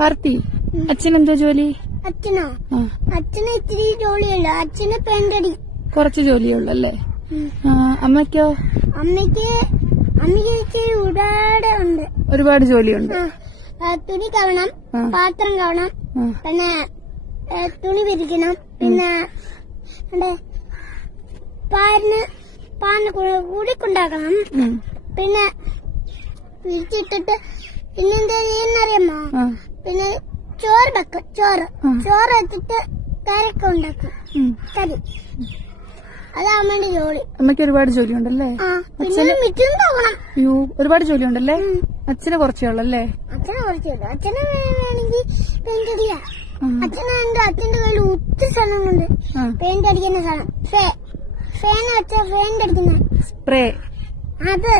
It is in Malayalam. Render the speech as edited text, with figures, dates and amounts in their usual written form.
പാർത്തി അച്ഛനെന്തോ ജോലി? അച്ഛനോ? അച്ഛന് ഇത്തിരി ജോലിയുള്ളു. അച്ഛന് പെയിന്റടി കുറച്ച് ജോലിയുള്ളു അല്ലേ? അമ്മയ്ക്കോ? അമ്മയ്ക്ക് ഇച്ചിരി ഉണ്ട്. ഒരുപാട് ജോലിയുണ്ട്. തുണി കവണം, പാത്രം കവണം, പിന്നെ തുണി വിരിക്കണം, പിന്നെ പാലിന് കൂടിക്കൊണ്ടാക്കണം, പിന്നെ വിരിച്ചിട്ടിട്ട് പിന്നെന്താ ചെയ്യുന്നറിയാമോ? പിന്നെ ചോറ് വെക്കും. ചോറ് വെച്ചിട്ട് കറിയൊക്കെ ഉണ്ടാക്കും. കറി അതാവാൻ വേണ്ടി ജോലി. അമ്മയ്ക്ക് ഒരുപാട് ജോലി ഉണ്ടല്ലേ? പിന്നെ മിറ്റും തോന്നണം. അയ്യോ, ഒരുപാട് ജോലി ഉണ്ടല്ലേ? അച്ഛനെ കുറച്ചേ ഉള്ളല്ലേ? അച്ഛനെ കുറച്ചുള്ളൂ. അച്ഛനെ വേണമെങ്കിൽ പെയിന്റ് അടിക്കാ. അച്ഛന്റെ കയ്യിൽ ഒത്തിരി സ്ഥലങ്ങളുണ്ട് പെയിന്റ് അടിക്കുന്ന സ്ഥലം. ഫാൻ വെച്ച പെയിന്റ് അടിക്കുന്ന സ്പ്രേ അത്